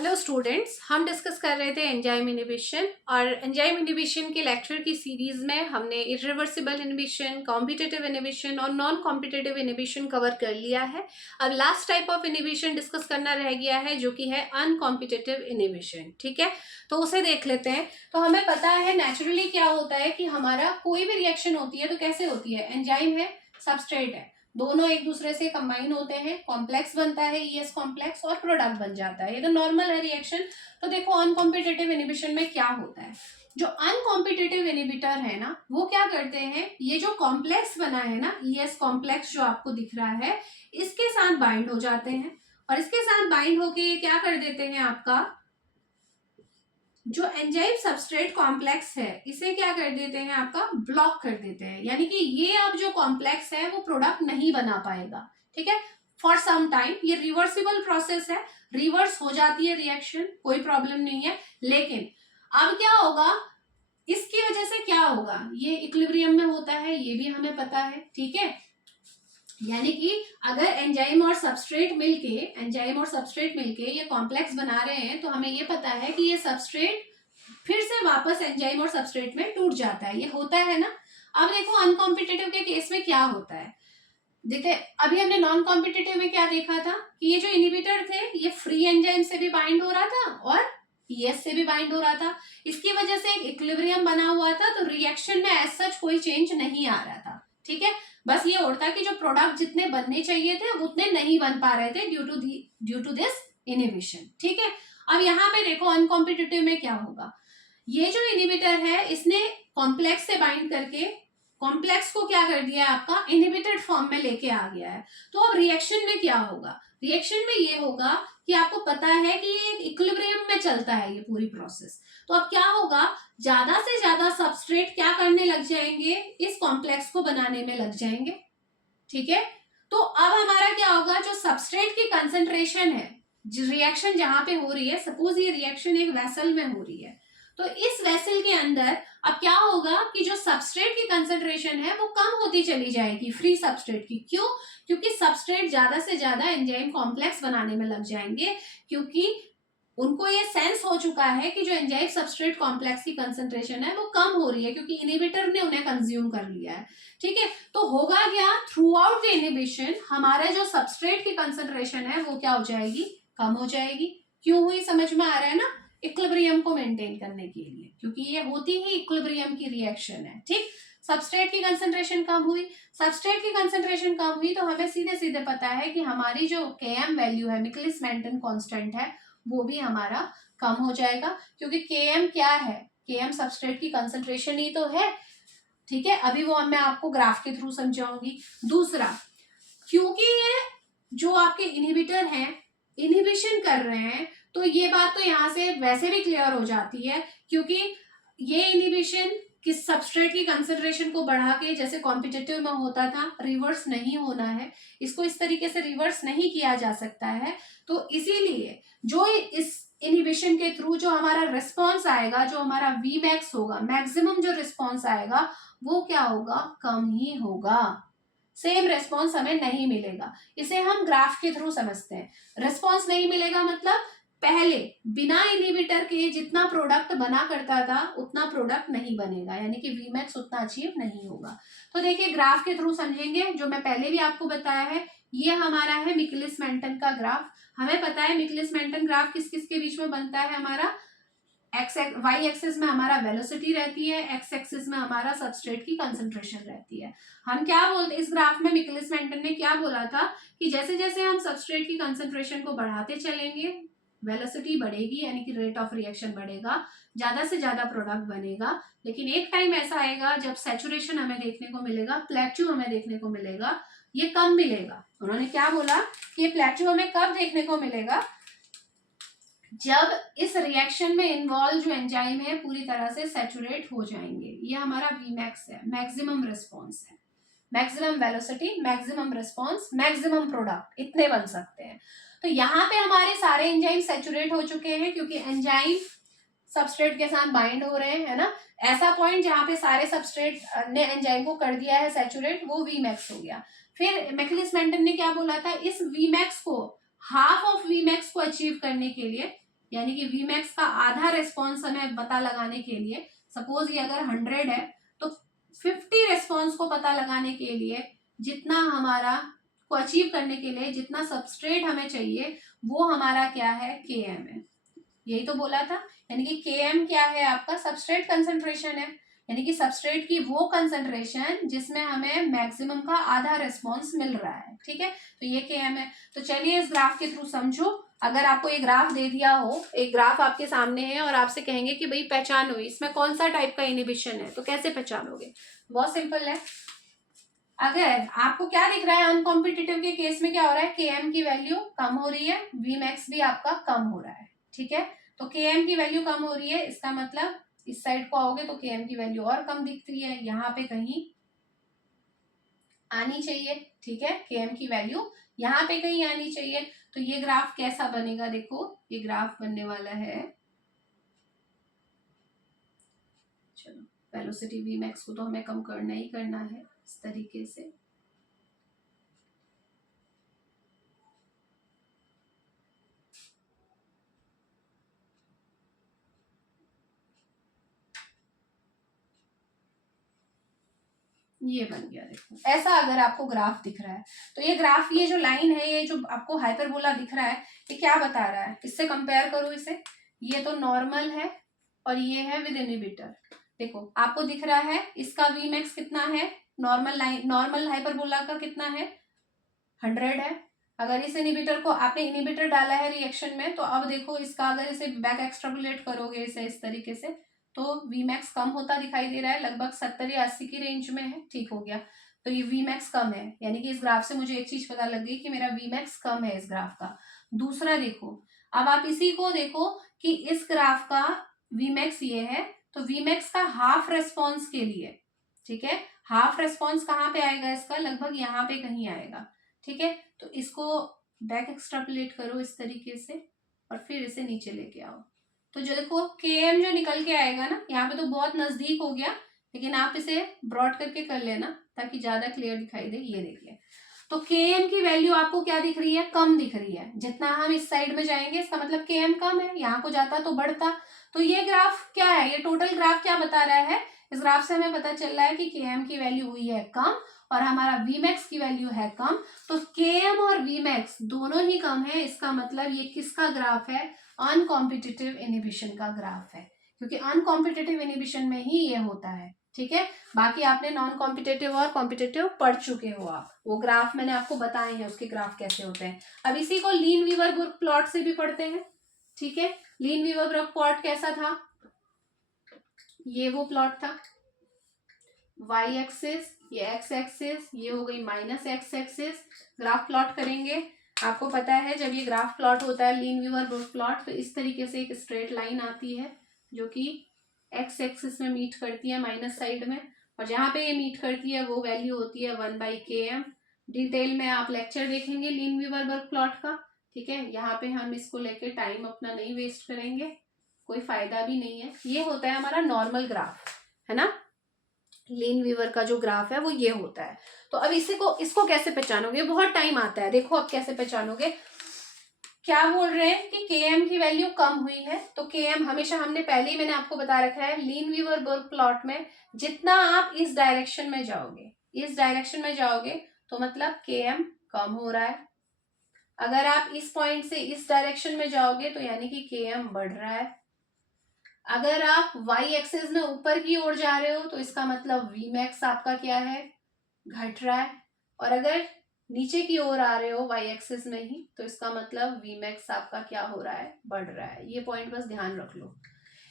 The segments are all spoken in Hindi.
हेलो स्टूडेंट्स, हम डिस्कस कर रहे थे एंजाइम इनहिबिशन और एंजाइम इनहिबिशन के लेक्चर की सीरीज में हमने इरिवर्सिबल इनहिबिशन, कॉम्पिटिटिव इनहिबिशन और नॉन कॉम्पिटिटिव इनहिबिशन कवर कर लिया है। अब last type of inhibition discuss करना रह गया है जो कि है अनकॉम्पिटिटिव इनहिबिशन। ठीक है, तो उसे देख लेते हैं। तो हमें पता है नेचुरली क्या होता है कि हमारा कोई भी रिएक्शन होती है तो कैसे होती है, एंजाइम है, सबस्ट्रेट है, दोनों एक दूसरे से कंबाइन होते हैं, कॉम्प्लेक्स बनता है ईएस कॉम्प्लेक्स और प्रोडक्ट बन जाता है। ये तो नॉर्मल है रिएक्शन। तो देखो अनकॉम्पिटिटिव इनहिबिशन में क्या होता है, जो अनकॉम्पिटिटिव इनहिबिटर है ना वो क्या करते हैं, ये जो कॉम्प्लेक्स बना है ना ईएस कॉम्प्लेक्स जो आपको दिख रहा है, इसके साथ बाइंड हो जाते हैं और इसके साथ बाइंड होके ये क्या कर देते हैं, आपका जो एंजाइम सबस्ट्रेट कॉम्प्लेक्स है इसे क्या कर देते हैं, आपका ब्लॉक कर देते हैं। यानी कि ये अब जो कॉम्प्लेक्स है वो प्रोडक्ट नहीं बना पाएगा। ठीक है, फॉर सम टाइम। ये रिवर्सिबल प्रोसेस है, रिवर्स हो जाती है रिएक्शन, कोई प्रॉब्लम नहीं है। लेकिन अब क्या होगा, इसकी वजह से क्या होगा, ये इक्विलिब्रियम में होता है, ये भी हमें पता है। ठीक है, यानी कि अगर एंजाइम और सबस्ट्रेट मिलके ये कॉम्प्लेक्स बना रहे हैं तो हमें ये पता है कि ये सबस्ट्रेट फिर से वापस एंजाइम और सबस्ट्रेट में टूट जाता है, ये होता है ना। अब देखो अनकॉम्पिटिटिव के केस में क्या होता है, देखते अभी हमने नॉन कॉम्पिटिटिव में क्या देखा था कि ये जो इनहिबिटर थे ये फ्री एंजाइम से भी बाइंड हो रहा था और ईएस से भी बाइंड हो रहा था। इसकी वजह से एक इक्विलिब्रियम बना हुआ था, तो रिएक्शन में एज सच कोई चेंज नहीं आ रहा था। ठीक है, बस ये होता कि जो प्रोडक्ट जितने बनने चाहिए थे उतने नहीं बन पा रहे थे ड्यू टू दिस इनहिबिशन। ठीक है, अब यहाँ पे देखो अनकॉम्पिटिटिव में क्या होगा, ये जो इनहिबिटर है इसने कॉम्प्लेक्स से बाइंड करके कॉम्प्लेक्स को क्या कर दिया है, आपका इनहिबिटेड फॉर्म में लेके आ गया है। तो अब रिएक्शन में क्या होगा, रिएक्शन में ये होगा कि आपको पता है कि ये इक्विलिब्रियम में चलता है ये पूरी प्रोसेस। तो अब क्या होगा, ज्यादा से ज्यादा सबस्ट्रेट क्या करने लग जाएंगे, इस कॉम्प्लेक्स को बनाने में लग जाएंगे। ठीक है, तो अब हमारा क्या होगा, जो सबस्ट्रेट की कंसेंट्रेशन है, रिएक्शन जहां पे हो रही है, सपोज ये रिएक्शन एक वेसल में हो रही है, तो इस वेसल के अंदर अब क्या होगा कि जो सबस्ट्रेट की कंसेंट्रेशन है वो कम होती चली जाएगी फ्री सबस्ट्रेट की। क्यों, क्योंकि सबस्ट्रेट ज्यादा से ज्यादा एंजाइम कॉम्प्लेक्स बनाने में लग जाएंगे, क्योंकि उनको ये सेंस हो चुका है कि जो एंजाइम सबस्ट्रेट कॉम्प्लेक्स की कंसेंट्रेशन है वो कम हो रही है क्योंकि इनहिबिटर ने उन्हें कंज्यूम कर लिया है। ठीक है, तो होगा क्या, थ्रू आउट द इनहिबिशन हमारा जो सबस्ट्रेट की कंसेंट्रेशन है वो क्या हो जाएगी, कम हो जाएगी। क्यों हुई, समझ में आ रहा है ना, इक्विलिब्रियम को मेंटेन करने के लिए, क्योंकि ये होती ही इक्विलिब्रियम की रिएक्शन है। ठीक, सबस्ट्रेट की कंसेंट्रेशन कम हुई, सबस्ट्रेट की कंसेंट्रेशन कम हुई तो हमें सीधे सीधे पता है कि हमारी जो Km वैल्यू है, मिकलिस मेंटन कांस्टेंट है, वो भी हमारा कम हो जाएगा, क्योंकि Km क्या है, Km सबस्ट्रेट की कंसेंट्रेशन ही तो है। ठीक है, अभी वो मैं आपको ग्राफ के थ्रू समझाऊंगी। दूसरा, क्योंकि ये जो आपके इनहिबिटर हैं इनहिबिशन कर रहे हैं, तो ये बात तो यहाँ से वैसे भी क्लियर हो जाती है, क्योंकि ये इनहिबिशन किस सबस्ट्रेट की कंसेंट्रेशन को बढ़ा के, जैसे कॉम्पिटिटिव में होता था, रिवर्स नहीं होना है, इसको इस तरीके से रिवर्स नहीं किया जा सकता है। तो इसीलिए जो इस इनहिबिशन के थ्रू जो हमारा रिस्पॉन्स आएगा, जो हमारा वी मैक्स होगा, मैक्सिमम जो रिस्पॉन्स आएगा वो क्या होगा, कम ही होगा, सेम रेस्पॉन्स हमें नहीं मिलेगा। इसे हम ग्राफ के थ्रू समझते हैं। रेस्पॉन्स नहीं मिलेगा मतलब पहले बिना इनहिबिटर के जितना प्रोडक्ट बना करता था उतना प्रोडक्ट नहीं बनेगा, यानी कि वीमैक्स उतना अचीव नहीं होगा। तो देखिए ग्राफ के थ्रू समझेंगे, जो मैं पहले भी आपको बताया है, ये हमारा है मिकलिस मेंटन का ग्राफ। हमें पता है मिकलिस मेंटन ग्राफ किस किस के बीच में बनता है, हमारा वाई एक्सिस में हमारा वेलोसिटी रहती है, एक्स एक्सिस में हमारा सबस्ट्रेट की कंसेंट्रेशन रहती है। हम क्या बोलते, इस ग्राफ में मिकलिस मेंटन ने क्या बोला था कि जैसे जैसे हम सबस्ट्रेट की कंसेंट्रेशन को बढ़ाते चलेंगे वेलोसिटी बढ़ेगी, यानी कि रेट ऑफ रिएक्शन बढ़ेगा, ज्यादा से ज्यादा प्रोडक्ट बनेगा। लेकिन एक टाइम ऐसा आएगा जब सैचुरेशन हमें देखने को मिलेगा, प्लेट्यू हमें देखने को मिलेगा, ये कब मिलेगा, उन्होंने क्या बोला कि ये प्लेट्यू हमें कब देखने को मिलेगा, जब इस रिएक्शन में इन्वॉल्व जो एंजाइम है पूरी तरह से सैचुरेट हो जाएंगे। ये हमारा वीमैक्स है, मैक्सिमम रिस्पॉन्स है, maximum velocity, maximum response, maximum product, इतने बन सकते हैं। तो यहाँ पे हमारे सारे एंजाइम सैचुरेट हो चुके हैं क्योंकि एंजाइम सबस्ट्रेट के साथ बाइंड हो रहे हैं, है ना। ऐसा पॉइंट जहाँ पे सारे सबस्ट्रेट ने एंजाइम को कर दिया है सैचुरेट, वो वीमैक्स हो गया। फिर मिकलिस मेंटन ने क्या बोला था, इस वीमैक्स को, हाफ ऑफ वीमैक्स को अचीव करने के लिए यानी कि Vmax का आधा रेस्पॉन्स हमें पता लगाने के लिए, सपोज ये अगर 100 है तो 50 रेस्पॉन्स को पता लगाने के लिए जितना हमारा को अचीव करने के लिए जितना सबस्ट्रेट हमें चाहिए वो हमारा क्या है, Km है। यही तो बोला था, यानी कि Km क्या है, आपका सबस्ट्रेट कंसंट्रेशन है, यानी कि सबस्ट्रेट की वो कंसंट्रेशन जिसमें हमें मैक्सिमम का आधा रेस्पॉन्स मिल रहा है। ठीक है, तो ये Km है। तो चलिए इस ग्राफ के थ्रू समझो। अगर आपको ये ग्राफ दे दिया हो, एक ग्राफ आपके सामने है और आपसे कहेंगे कि भाई पहचानो इसमें कौन सा टाइप का इनिबिशन है, तो कैसे पहचानोगे? बहुत सिंपल है। अगर आपको क्या दिख रहा है, अनकॉम्पिटिटिव के केस में क्या हो रहा है, Km की वैल्यू कम हो रही है, Vmax भी आपका कम हो रहा है। ठीक है, तो Km की वैल्यू कम हो रही है, इसका मतलब इस साइड को आओगे तो Km की वैल्यू और कम दिखती है, यहाँ पे कहीं आनी चाहिए। ठीक है, Km की वैल्यू यहाँ पे कहीं आनी चाहिए। तो ये ग्राफ कैसा बनेगा, देखो ये ग्राफ बनने वाला है, चलो वेलोसिटी Vmax को तो हमें कम करना ही करना है इस तरीके से। ये बन गया, देखो ऐसा अगर आपको ग्राफ दिख रहा है तो ये ग्राफ, ये जो लाइन है, ये जो आपको हाइपरबोला दिख रहा है, ये क्या बता रहा है, इससे कंपेयर करो इसे। ये तो नॉर्मल है और ये है विद इनिबिटर। देखो आपको दिख रहा है इसका Vmax कितना है, नॉर्मल लाइन, नॉर्मल हाइपरबोला का कितना है, 100 है। अगर इस इनिबिटर को आपने इनिबिटर डाला है रिएक्शन में, तो अब देखो इसका अगर इसे बैक एक्सट्रापोलेट करोगे इसे इस तरीके से, तो Vmax कम होता दिखाई दे रहा है, लगभग 70 या 80 की रेंज में है। ठीक हो गया, तो ये Vmax कम है, यानी कि इस ग्राफ से मुझे एक चीज पता लग गई कि मेरा Vmax कम है इस ग्राफ का। दूसरा देखो, अब आप इसी को देखो कि इस ग्राफ का Vmax ये है, तो Vmax का हाफ रेस्पॉन्स के लिए, ठीक है, हाफ रेस्पॉन्स कहाँ पे आएगा इसका, लगभग यहाँ पे कहीं आएगा। ठीक है, तो इसको बैक एक्सट्रापोलेट करो इस तरीके से और फिर इसे नीचे लेके आओ, तो जो देखो Km जो निकल के आएगा ना, यहाँ पे तो बहुत नजदीक हो गया, लेकिन आप इसे ब्रॉड करके कर लेना ताकि ज्यादा क्लियर दिखाई दे। ये देखिए, तो Km की वैल्यू आपको क्या दिख रही है, कम दिख रही है। जितना हम इस साइड में जाएंगे इसका मतलब Km कम है, यहाँ को जाता तो बढ़ता। तो ये ग्राफ क्या है, ये टोटल ग्राफ क्या बता रहा है, इस ग्राफ से हमें पता चल रहा है कि Km की वैल्यू हुई है कम और हमारा Vmax की वैल्यू है कम। तो Km और Vmax दोनों ही कम है, इसका मतलब ये किसका ग्राफ है, अनकॉम्पिटिटिव इनिबिशन का ग्राफ है, क्योंकि अनकॉम्पिटिटिव इनिबिशन में ही ये होता है। ठीक है, बाकी आपने नॉन कॉम्पिटिटिव और कॉम्पिटिटिव पढ़ चुके हो आप, वो ग्राफ मैंने आपको बताए हैं उसके ग्राफ कैसे होते हैं। अब इसी को लीन वीवर बुर्ग प्लॉट से भी पढ़ते हैं। ठीक है, लीन वीवर बुर्ग प्लॉट कैसा था, ये वो प्लॉट था, वाई एक्सिस, ये एक्स एक्सिस, ये हो गई minus x axis. Graph plot करेंगे, आपको पता है जब ये ग्राफ प्लॉट होता है लीन वीवर बुर्ग प्लॉट, तो इस तरीके से एक स्ट्रेट लाइन आती है जो कि एक्स एक्सिस में मीट करती है माइनस साइड में, और जहाँ पे ये मीट करती है वो वैल्यू होती है 1/Km। डिटेल में आप लेक्चर देखेंगे लीन वीवर बुर्ग प्लॉट का। ठीक है, यहाँ पे हम इसको लेके टाइम अपना नहीं वेस्ट करेंगे, कोई फायदा भी नहीं है। ये होता है हमारा नॉर्मल ग्राफ, है ना, लीन वीवर का जो ग्राफ है वो ये होता है। तो अब इसको कैसे पहचानोगे, बहुत टाइम आता है। देखो अब कैसे पहचानोगे, क्या बोल रहे हैं कि Km की वैल्यू कम हुई है, तो Km हमेशा, हमने पहले ही मैंने आपको बता रखा है लीन वीवर बुर्ग प्लॉट में जितना आप इस डायरेक्शन में जाओगे, इस डायरेक्शन में जाओगे तो मतलब Km कम हो रहा है। अगर आप इस पॉइंट से इस डायरेक्शन में जाओगे तो यानी कि Km बढ़ रहा है। अगर आप y एक्सिस में ऊपर की ओर जा रहे हो तो इसका मतलब Vmax आपका क्या है, घट रहा है। और अगर नीचे की ओर आ रहे हो y एक्सिस में ही, तो इसका मतलब Vmax आपका क्या हो रहा है, बढ़ रहा है। ये पॉइंट बस ध्यान रख लो।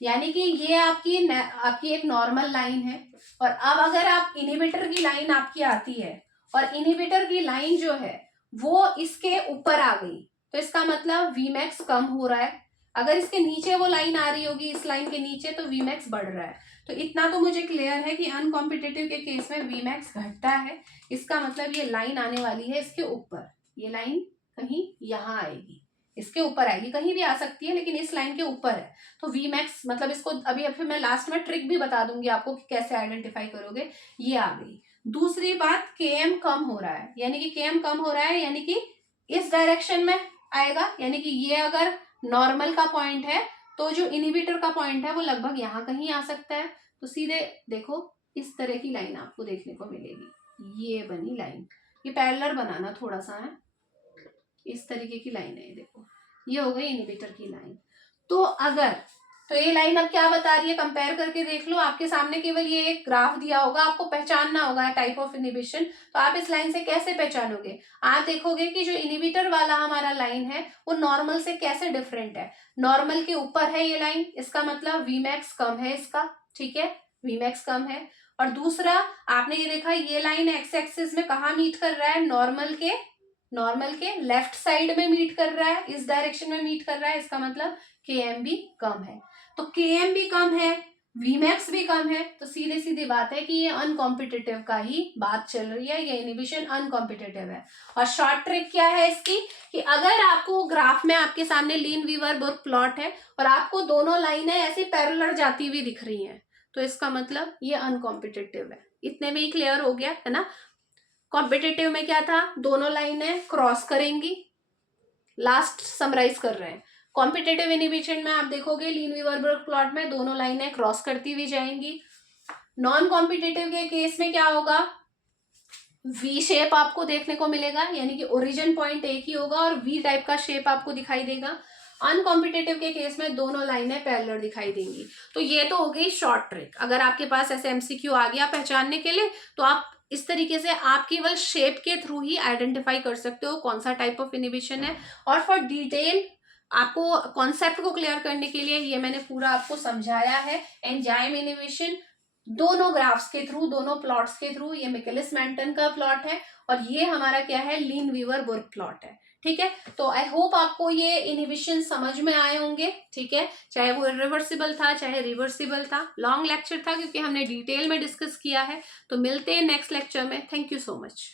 यानी कि ये आपकी एक नॉर्मल लाइन है, और अब अगर आप इनिबिटर की लाइन आपकी आती है और इनिबिटर की लाइन जो है वो इसके ऊपर आ गई, तो इसका मतलब Vmax कम हो रहा है। अगर इसके नीचे वो लाइन आ रही होगी, इस लाइन के नीचे, तो Vmax बढ़ रहा है। तो इतना तो मुझे क्लियर है कि अनकॉम्पिटिटिव के केस में Vmax घटता है, इसका मतलब ये लाइन आने वाली है इसके ऊपर, ये लाइन कहीं यहाँ आएगी, इसके ऊपर आएगी, कहीं भी आ सकती है लेकिन इस लाइन के ऊपर है। तो Vmax मतलब इसको अभी फिर मैं लास्ट में ट्रिक भी बता दूंगी आपको कि कैसे आइडेंटिफाई करोगे। ये आ गई। दूसरी बात, Km कम हो रहा है, यानी कि Km कम हो रहा है यानी कि इस डायरेक्शन में आएगा, यानी कि ये अगर नॉर्मल का पॉइंट है, तो जो इनहिबिटर का पॉइंट है वो लगभग यहाँ कहीं आ सकता है। तो सीधे देखो इस तरह की लाइन आपको देखने को मिलेगी, ये बनी लाइन, ये पैरेलल बनाना थोड़ा सा है, इस तरीके की लाइन है, देखो ये हो गई इनहिबिटर की लाइन। तो अगर तो ये लाइन अब क्या बता रही है, कंपेयर करके देख लो, आपके सामने केवल ये एक ग्राफ दिया होगा, आपको पहचानना होगा टाइप ऑफ इनहिबिशन। तो आप इस लाइन से कैसे पहचानोगे, आप देखोगे कि जो इनहिबिटर वाला हमारा लाइन है वो नॉर्मल से कैसे डिफरेंट है। नॉर्मल के ऊपर है ये लाइन, इसका मतलब वीमैक्स कम है इसका, ठीक है, वीमैक्स कम है। और दूसरा आपने ये देखा, ये लाइन एक्स एक्सिस में कहाँ मीट कर रहा है, नॉर्मल के लेफ्ट साइड में मीट कर रहा है, इस डायरेक्शन में मीट कर रहा है, इसका मतलब Km भी कम है। तो Km भी कम है, Vmax भी कम है, तो सीधे सीधी बात है कि ये अनकॉम्पिटिटिव का ही बात चल रही है, ये इनहिबिशन अनकॉम्पिटिटिव है। और शॉर्ट ट्रिक क्या है इसकी, कि अगर आपको ग्राफ में आपके सामने लीन-वीवर-बुर्क प्लॉट है और आपको दोनों लाइनें ऐसी पैरेलल जाती हुई दिख रही हैं, तो इसका मतलब ये अनकॉम्पिटिटिव है। इतने में ही क्लियर हो गया है ना। कॉम्पिटिटिव में क्या था, दोनों लाइनें क्रॉस करेंगी, लास्ट समराइज कर रहे हैं। कॉम्पिटिटिव इनहिबिशन में आप देखोगे लीन-वीवर-बुर्क प्लॉट में दोनों लाइनें क्रॉस करती हुई जाएंगी। नॉन कॉम्पिटिटिव के केस में क्या होगा, वी शेप आपको देखने को मिलेगा, यानी कि ओरिजिन पॉइंट एक ही होगा और वी टाइप का शेप आपको दिखाई देगा। अनकॉम्पिटिटिव के केस में दोनों लाइनें पैरेलल दिखाई देंगी। तो ये तो हो गई शॉर्ट ट्रिक। अगर आपके पास ऐसे एमसीक्यू आ गया पहचानने के लिए, तो आप इस तरीके से आप केवल शेप के थ्रू ही आइडेंटिफाई कर सकते हो कौन सा टाइप ऑफ इनहिबिशन है। और फॉर डिटेल आपको कॉन्सेप्ट को क्लियर करने के लिए ये मैंने पूरा आपको समझाया है। एंजाइम इनहिबिशन दोनों ग्राफ्स के थ्रू, दोनों प्लॉट्स के थ्रू, ये मिकेलिस मेंटन का प्लॉट है और ये हमारा क्या है, लीन-वीवर-बुर्क प्लॉट है, ठीक है। तो आई होप आपको ये इनहिबिशन समझ में आए होंगे, ठीक है, चाहे वो इरिवर्सिबल था चाहे रिवर्सिबल था। लॉन्ग लेक्चर था क्योंकि हमने डिटेल में डिस्कस किया है। तो मिलते हैं नेक्स्ट लेक्चर में। Thank you so much.